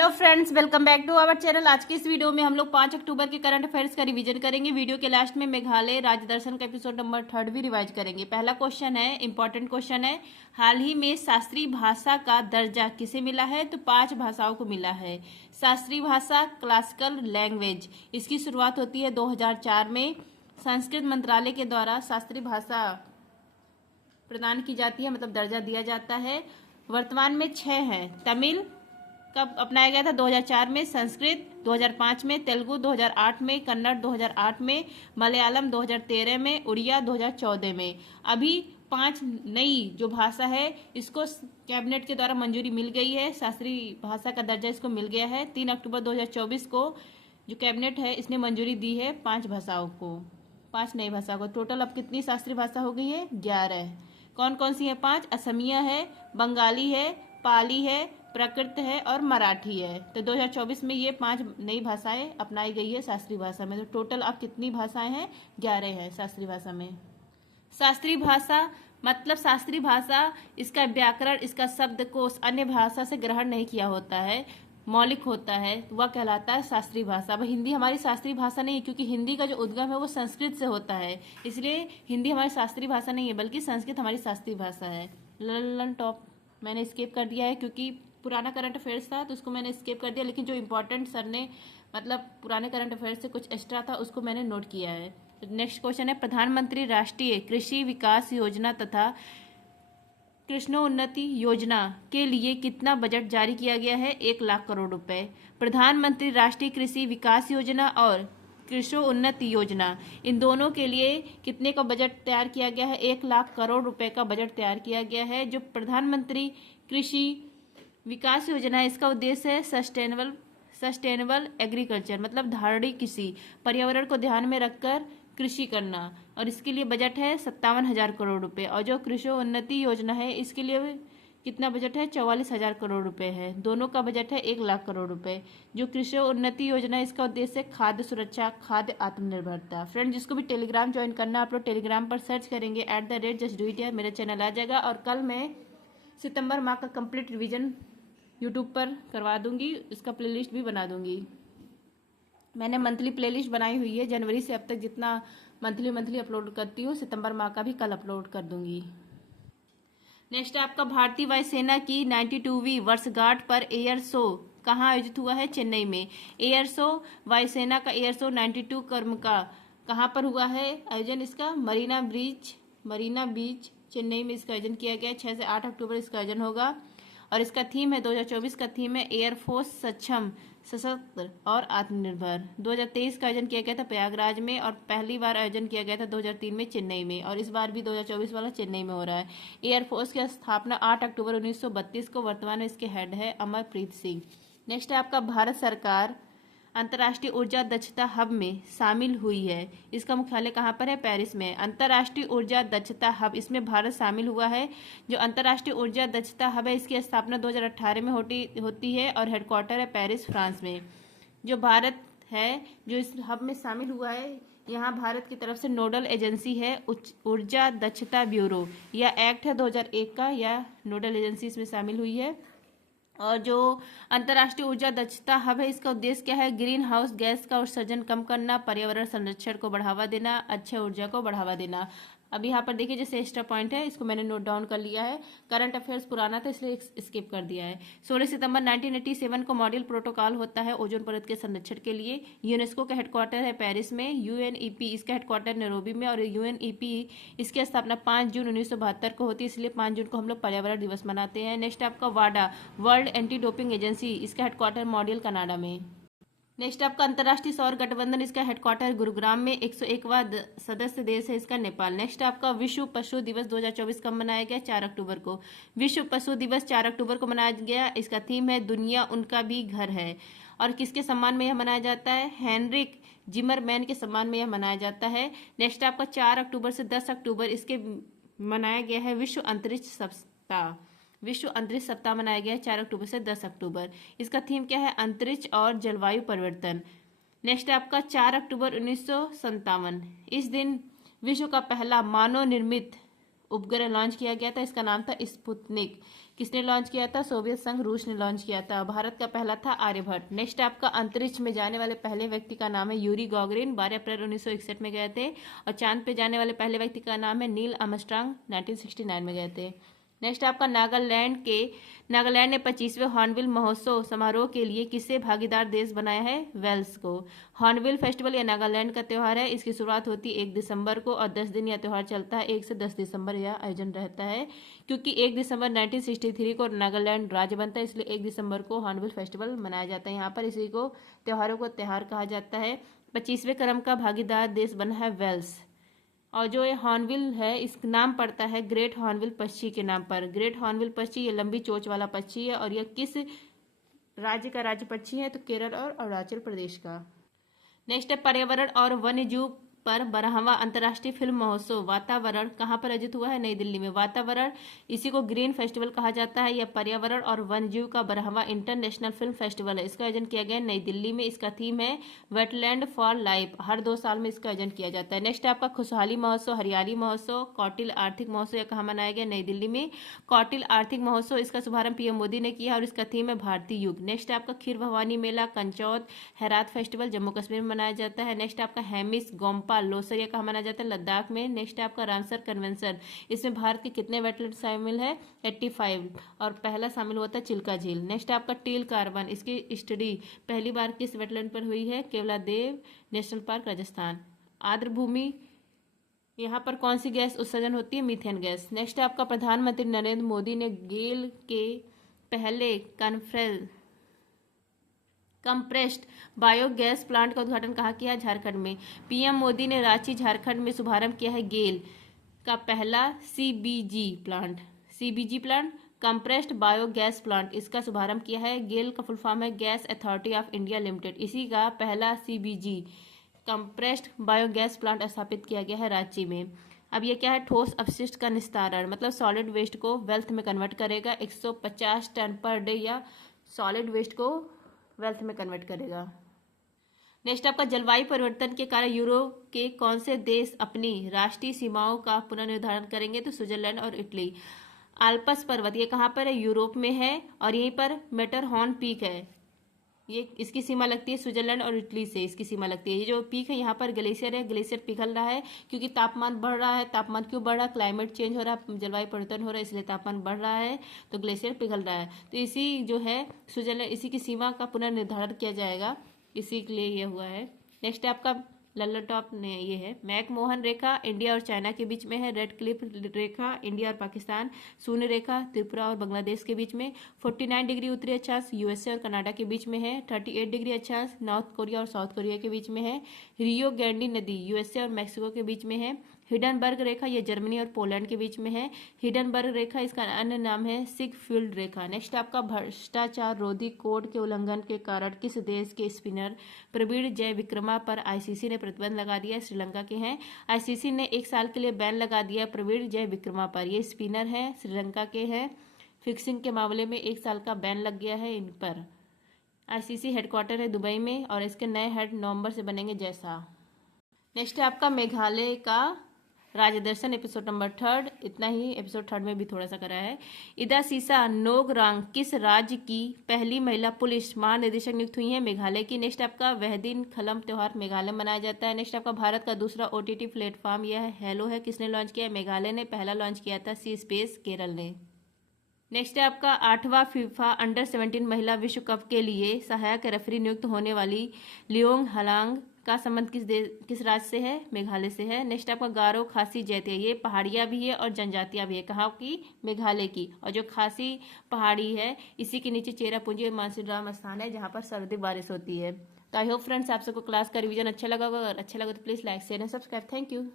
Hello friends, welcome back to our channel. आज की इस वीडियो में हम लोग 5 अक्टूबर के करंट अफेयर्स का रिवीजन करेंगे। वीडियो के लास्ट में मेघालय राज्य दर्शन का एपिसोड नंबर 3 भी रिवाइज करेंगे। पहला क्वेश्चन है, इंपॉर्टेंट क्वेश्चन है, हाल ही में शास्त्रीय भाषा का दर्जा किसे मिला है? तो 5 भाषाओं को मिला है। शास्त्रीय भाषा क्लासिकल लैंग्वेज, इसकी शुरुआत होती है 2004 में। संस्कृत मंत्रालय के द्वारा शास्त्रीय भाषा प्रदान की जाती है, मतलब दर्जा दिया जाता है। वर्तमान में 6 हैं। तमिल कब अपनाया गया था? 2004 में। संस्कृत 2005 में। तेलुगु 2008 में। कन्नड़ 2008 में। मलयालम 2013 में। उड़िया 2014 में। अभी 5 नई जो भाषा है इसको कैबिनेट के द्वारा मंजूरी मिल गई है। शास्त्रीय भाषा का दर्जा इसको मिल गया है। 3 अक्टूबर 2024 को जो कैबिनेट है इसने मंजूरी दी है 5 भाषाओं को, 5 नई भाषाओं को। टोटल अब कितनी शास्त्रीय भाषा हो गई है? 11। कौन कौन सी है? 5 असमिया है, बंगाली है, पाली है, प्राकृत है और मराठी है। तो 2024 में ये 5 नई भाषाएं अपनाई गई है शास्त्रीय भाषा में। तो टोटल अब कितनी भाषाएं हैं? 11 है शास्त्रीय भाषा में। शास्त्रीय भाषा मतलब शास्त्रीय भाषा, इसका व्याकरण, इसका शब्दकोश अन्य भाषा से ग्रहण नहीं किया होता है, मौलिक होता है, वह कहलाता है शास्त्रीय भाषा। अब हिंदी हमारी शास्त्रीय भाषा नहीं है, क्योंकि हिंदी का जो उद्गम है वो संस्कृत से होता है, इसलिए हिंदी हमारी शास्त्रीय भाषा नहीं है, बल्कि संस्कृत हमारी शास्त्रीय भाषा है। ललन टॉप मैंने स्किप कर दिया है, क्योंकि पुराना करंट अफेयर्स था तो उसको मैंने स्किप कर दिया, लेकिन जो इम्पोर्टेंट सर ने मतलब पुराने करंट अफेयर्स से कुछ एक्स्ट्रा था उसको मैंने नोट किया है। तो नेक्स्ट क्वेश्चन है, प्रधानमंत्री राष्ट्रीय कृषि विकास योजना तथा कृष्णोन्नति योजना के लिए कितना बजट जारी किया गया है? 1 लाख करोड़ रुपए। प्रधानमंत्री राष्ट्रीय कृषि विकास योजना और कृषोन्नति योजना, इन दोनों के लिए कितने का बजट तैयार किया गया है? 1 लाख करोड़ रुपए का बजट तैयार किया गया है। जो प्रधानमंत्री कृषि विकास योजना है इसका उद्देश्य है सस्टेनेबल एग्रीकल्चर, मतलब धारणी कृषि, पर्यावरण को ध्यान में रखकर कृषि करना, और इसके लिए बजट है 57,000 करोड़ रुपए। और जो कृषोन्नति योजना है इसके लिए कितना बजट है? 44,000 करोड़ रुपए है। दोनों का बजट है 1 लाख करोड़ रुपए। जो कृषोन्नति योजना है इसका उद्देश्य है खाद्य सुरक्षा, खाद्य आत्मनिर्भरता। फ्रेंड, जिसको भी टेलीग्राम ज्वाइन करना, आप लोग टेलीग्राम पर सर्च करेंगे @justdoit, मेरा चैनल आ जाएगा। और कल मैं सितंबर माह का कंप्लीट रिवीजन यूट्यूब पर करवा दूंगी, इसका प्लेलिस्ट भी बना दूंगी। मैंने मंथली प्लेलिस्ट बनाई हुई है, जनवरी से अब तक जितना मंथली अपलोड करती हूँ, सितंबर माह का भी कल अपलोड कर दूंगी। नेक्स्ट आपका, भारतीय वायुसेना की 92वीं वर्षगांठ पर एयर शो कहाँ आयोजित हुआ है? चेन्नई में। एयर शो, वायुसेना का एयर शो 92 क्रम का कहाँ पर हुआ है आयोजन? इसका मरीना बीच चेन्नई में इसका आयोजन किया गया। 6 से 8 अक्टूबर इसका आयोजन होगा। और इसका थीम है, 2024 का थीम है एयरफोर्स सक्षम, सशक्त और आत्मनिर्भर। 2023 का आयोजन किया गया था प्रयागराज में, और पहली बार आयोजन किया गया था 2003 में चेन्नई में, और इस बार भी 2024 वाला चेन्नई में हो रहा है। एयरफोर्स की स्थापना 8 अक्टूबर 1932 को, वर्तमान में इसके हेड है अमरप्रीत सिंह। नेक्स्ट है आपका, भारत सरकार अंतर्राष्ट्रीय ऊर्जा दक्षता हब में शामिल हुई है। इसका मुख्यालय कहाँ पर है? पेरिस में। अंतर्राष्ट्रीय ऊर्जा दक्षता हब, इसमें भारत शामिल हुआ है। जो अंतर्राष्ट्रीय ऊर्जा दक्षता हब है इसकी स्थापना 2018 में होती है, और हेडक्वार्टर है पेरिस, फ्रांस में। जो भारत है जो इस हब में शामिल हुआ है, यहाँ भारत की तरफ से नोडल एजेंसी है ऊर्जा दक्षता ब्यूरो। यह एक्ट है 2001 का, यह नोडल एजेंसी इसमें शामिल हुई है। और जो अंतर्राष्ट्रीय ऊर्जा दक्षता हब है इसका उद्देश्य क्या है? ग्रीन हाउस गैस का उत्सर्जन कम करना, पर्यावरण संरक्षण को बढ़ावा देना, अच्छे ऊर्जा को बढ़ावा देना। अब यहाँ पर देखिए जैसे एक्स्ट्रा पॉइंट है, इसको मैंने नोट डाउन कर लिया है। करंट अफेयर्स पुराना था इसलिए स्किप कर दिया है। 16 सितंबर 1987 को मॉडल प्रोटोकॉल होता है ओजोन परत के संरक्षण के लिए। यूनेस्को का हेडक्वार्टर है पेरिस में। यूएनईपी इसका हेडक्वार्टर नैरोबी में, और यूएनईपी इसकी स्थापना 5 जून 1972 को होती है, इसलिए 5 जून को हम लोग पर्यावरण दिवस मनाते हैं। नेक्स्ट आपका, वाडा वर्ल्ड एंटी डोपिंग एजेंसी, इसका हेडक्वार्टर मॉडल कनाडा में। नेक्स्ट आपका, अंतर्राष्ट्रीय सौर गठबंधन, इसका हेडक्वार्टर गुरुग्राम में। 101वां सदस्य देश है इसका नेपाल। नेक्स्ट आपका, विश्व पशु दिवस 2024 कब मनाया गया? 4 अक्टूबर को। विश्व पशु दिवस 4 अक्टूबर को मनाया गया। इसका थीम है दुनिया उनका भी घर है। और किसके सम्मान में यह मनाया जाता है? हेनरिक जिमरमैन के सम्मान में यह मनाया जाता है। नेक्स्ट आपका, 4 अक्टूबर से 10 अक्टूबर इसके मनाया गया है विश्व अंतरिक्ष सप्ताह। विश्व अंतरिक्ष सप्ताह मनाया गया है 4 अक्टूबर से 10 अक्टूबर। इसका थीम क्या है? अंतरिक्ष और जलवायु परिवर्तन। नेक्स्ट आपका, 4 अक्टूबर 1957, इस दिन विश्व का पहला मानव निर्मित उपग्रह लॉन्च किया गया था, इसका नाम था स्पुतनिक। किसने लॉन्च किया था? सोवियत संघ रूस ने लॉन्च किया था। भारत का पहला था आर्यभट्ट। नेक्स्ट आपका अंतरिक्ष में जाने वाले पहले व्यक्ति का नाम है यूरी गॉगरिन, 12 अप्रैल 1961 में गए थे। और चांद पे जाने वाले पहले व्यक्ति का नाम है नील आर्मस्ट्रांग, 1969 में गए थे। नेक्स्ट आपका नागालैंड ने 25वें हॉर्नबिल महोत्सव समारोह के लिए किसे भागीदार देश बनाया है? वेल्स को। हॉर्नबिल फेस्टिवल या नागालैंड का त्यौहार है। इसकी शुरुआत होती है 1 दिसंबर को और 10 दिन यह त्यौहार चलता है। 1 से 10 दिसंबर यह आयोजन रहता है, क्योंकि 1 दिसंबर 1963 को नागालैंड राज्य बनता है, इसलिए 1 दिसंबर को हॉर्नबिल फेस्टिवल मनाया जाता है। यहाँ पर इसी को त्योहारों को त्योहार कहा जाता है। 25वें क्रम का भागीदार देश बना है वेल्स। और जो ये हॉर्नबिल है, इस नाम पड़ता है ग्रेट हॉर्नबिल पक्षी के नाम पर। ग्रेट हॉर्नबिल पक्षी ये लंबी चोंच वाला पक्षी है और यह किस राज्य का राज्य पक्षी है? तो केरल और अरुणाचल प्रदेश का। नेक्स्ट है पर्यावरण और वन्यजीव पर 12वां अंतर्राष्ट्रीय फिल्म महोत्सव वातावरण कहाँ पर आयोजित हुआ है? नई दिल्ली में। वातावरण इसी को ग्रीन फेस्टिवल कहा जाता है। यह पर्यावरण और वन्यजीव का 12वां इंटरनेशनल फिल्म फेस्टिवल है। इसका आयोजन किया गया नई दिल्ली में। इसका थीम है वेटलैंड फॉर लाइफ। हर 2 साल में इसका आयोजन किया जाता है। नेक्स्ट आपका खुशहाली महोत्सव, हरियाली महोत्सव, कौटिल्य आर्थिक महोत्सव यह कहाँ मनाया गया? नई दिल्ली में। कौटिल्य आर्थिक महोत्सव, इसका शुभारंभ पीएम मोदी ने किया और इसका थीम है भारतीय युग। नेक्स्ट आपका खीर भवानी मेला, कंचौत, हेरात फेस्टिवल जम्मू कश्मीर में मनाया जाता है। नेक्स्ट आपका हेमिस गोम्पा लोसर यह कहाँ मनाया जाता है? लद्दाख में। नेक्स्ट आपका रामसर कन्वेंशन, इसमें भारत के कितने वेटलैंड शामिल है? 85 और पहला शामिल होता है चिल्का झील। नेक्स्ट आपका टील कार्बन, इसकी स्टडी पहली बार किस वेटलैंड पर हुई है? Keoladeo national park Rajasthan. आर्द्र भूमि, यहाँ पर कौन सी गैस उत्सर्जन होती है? Methane gas. नेक्स्ट आपका प्रधानमंत्री नरेंद्र मोदी ने गेल के पहले कंप्रेस्ड बायोगैस प्लांट का उद्घाटन कहाँ किया? झारखंड में। पीएम मोदी ने रांची झारखंड में शुभारंभ किया है गेल का पहला CBG plant compressed biogas plant, इसका शुभारंभ किया है। गेल का फुल फॉर्म है gas authority of India limited. इसी का पहला सीबीजी कंप्रेस्ड बायोगैस प्लांट स्थापित किया गया है रांची में। अब ये क्या है? ठोस अपशिष्ट का निस्तारण, मतलब सॉलिड वेस्ट को वेल्थ में कन्वर्ट करेगा। 150 टन पर डे या सॉलिड वेस्ट को वेल्थ में कन्वर्ट करेगा। नेक्स्ट आपका जलवायु परिवर्तन के कारण यूरोप के कौन से देश अपनी राष्ट्रीय सीमाओं का पुनर्निर्धारण करेंगे? तो स्विट्जरलैंड और इटली। आल्प्स पर्वत ये कहाँ पर है? यूरोप में है और यहीं पर मैटरहॉर्न पीक है, ये इसकी सीमा लगती है स्विट्जरलैंड और इटली से। इसकी सीमा लगती है। ये जो पीक है यहाँ पर ग्लेशियर है, ग्लेशियर पिघल रहा है क्योंकि तापमान बढ़ रहा है। तापमान क्यों बढ़ रहा है? क्लाइमेट चेंज हो रहा है, जलवायु परिवर्तन हो रहा है, इसलिए तापमान बढ़ रहा है, तो ग्लेशियर पिघल रहा है। तो इसी जो है स्विट्जरलैंड, इसी की सीमा का पुनर्निर्धारण किया जाएगा, इसी के लिए ये हुआ है। नेक्स्ट आपका लल्ला टॉप ने ये है मैकमोहन रेखा इंडिया और चाइना के बीच में है। रेड क्लिफ रेखा इंडिया और पाकिस्तान। शून्य रेखा त्रिपुरा और बांग्लादेश के बीच में। 49 डिग्री उत्तरी अक्षांश यूएसए और कनाडा के बीच में है। 38 डिग्री अक्षांश नॉर्थ कोरिया और साउथ कोरिया के बीच में है। रियो ग्रैंडी नदी यूएसए और मैक्सिको के बीच में है। हिडनबर्ग रेखा ये जर्मनी और पोलैंड के बीच में है। हिडनबर्ग रेखा इसका अन्य नाम है सिगफील्ड रेखा। नेक्स्ट आपका भ्रष्टाचार रोधी कोड के उल्लंघन के कारण किस देश के स्पिनर प्रवीण जयविक्रमा पर आईसीसी ने प्रतिबंध लगा दिया? श्रीलंका के हैं। आईसीसी ने 1 साल के लिए बैन लगा दिया प्रवीण जयविक्रमा पर। ये स्पिनर है, श्रीलंका के हैं। फिक्सिंग के मामले में 1 साल का बैन लग गया है इन पर। आईसीसी हेडक्वार्टर है दुबई में और इसके नए हेड नवंबर से बनेंगे जैसा। नेक्स्ट है आपका मेघालय का राज्य दर्शन एपिसोड नंबर 3। इतना ही, एपिसोड 3 में भी थोड़ा सा करा है। इदा सीसा नोगरांग किस राज्य की पहली महिला पुलिस महानिदेशक नियुक्त हुई है? मेघालय की। नेक्स्ट आपका वह दिन खलम त्योहार मेघालय मनाया जाता है। नेक्स्ट आपका भारत का दूसरा ओटीटी प्लेटफॉर्म यह हेलो है, किसने लॉन्च किया? मेघालय ने। पहला लॉन्च किया था सी स्पेस केरल ने। नेक्स्ट है आपका 8वां फीफा अंडर 17 महिला विश्व कप के लिए सहायक रेफरी नियुक्त होने वाली लियोंग हलांग का संबंध किस राज्य से है? मेघालय से है। नेक्स्ट आपका गारो खासी जैतिया ये पहाड़ियाँ भी है और जनजातियाँ भी है। कहाँ की? मेघालय की। और जो खासी पहाड़ी है इसी के नीचे चेरापूंजी मानसीराम स्थान है जहाँ पर सर्वाधिक बारिश होती है। तो आई होप फ्रेंड्स आप सबको क्लास का रिवीजन अच्छा लगा होगा। अगर अच्छा लगा तो please like share and subscribe. Thank you.